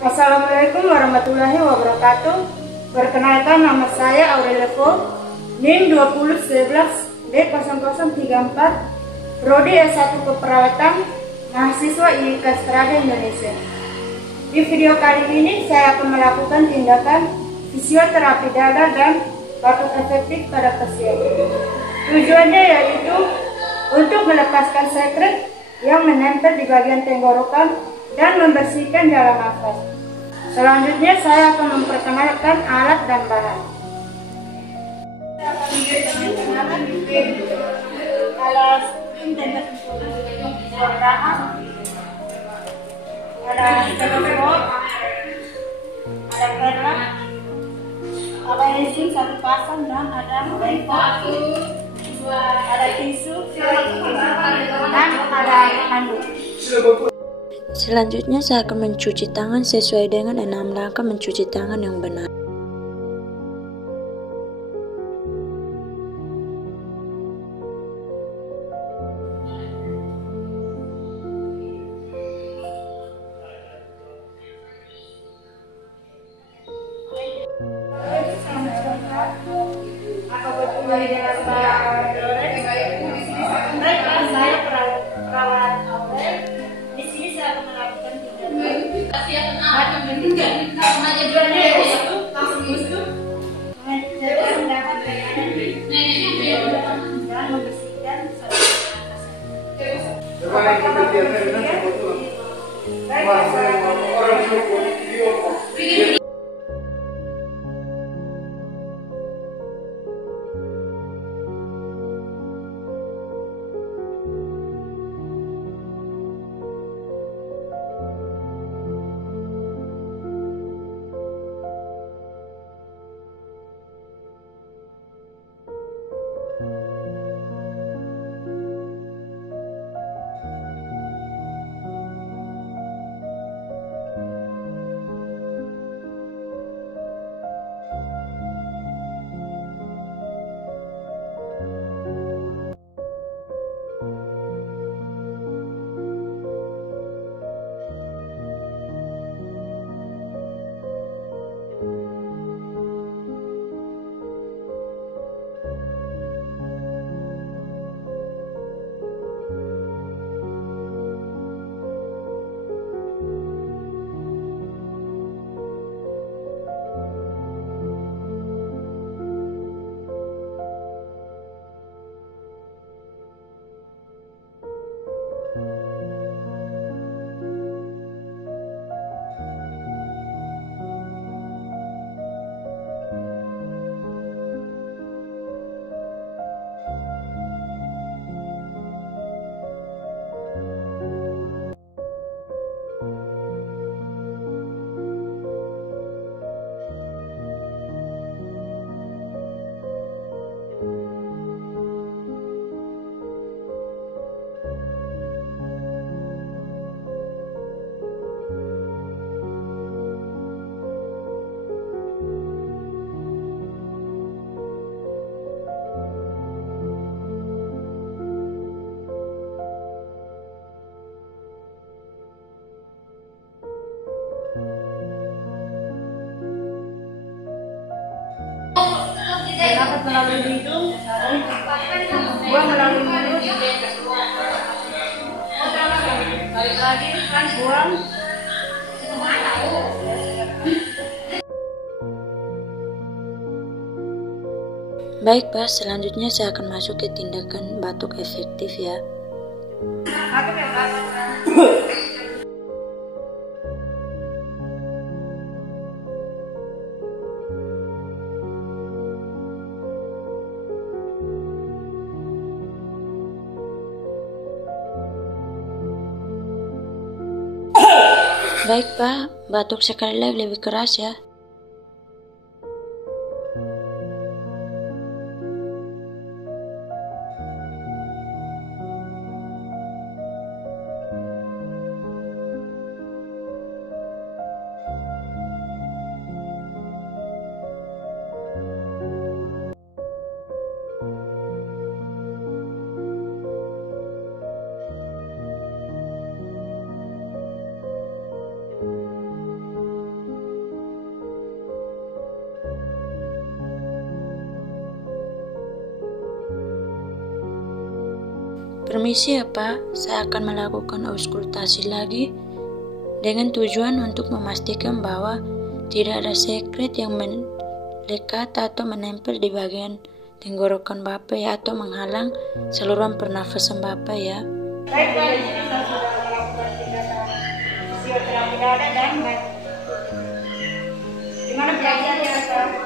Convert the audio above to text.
Assalamualaikum warahmatullahi wabarakatuh. Perkenalkan, nama saya Aurelia Levo, NIM 2011 D0034, Prodi S1 Keperawatan, mahasiswa IIK Strada Indonesia. Di video kali ini saya akan melakukan tindakan fisioterapi dada dan batuk efektif pada pasien. Tujuannya yaitu untuk melepaskan sekret yang menempel di bagian tenggorokan dan membersihkan jalan nafas. Selanjutnya saya akan memperkenalkan alat dan bahan. Alat internet pertama, ada stetoskop, ada perla, ada enzim satu pasang dan ada bengkok, ada tisu dan ada handuk. Selanjutnya saya akan mencuci tangan sesuai dengan 6 langkah mencuci tangan yang benar. Saya perawat Aurel. Di sini saya akan melakukan dan membersihkan nafas melalui hidung, buang melalui mulut, balik lagi kan buang. Baik Pak, selanjutnya saya akan masuk ke tindakan batuk efektif ya. Baik Pak, batuk sekali lagi lebih keras ya. Permisi ya Pak, saya akan melakukan auskultasi lagi dengan tujuan untuk memastikan bahwa tidak ada sekret yang melekat atau menempel di bagian tenggorokan Bapak ya, atau menghalang saluran pernafasan Bapak ya. Baik Pak, di sini saya sudah melakukan tindakan fisioterapi dada dan gimana belajarnya Pak?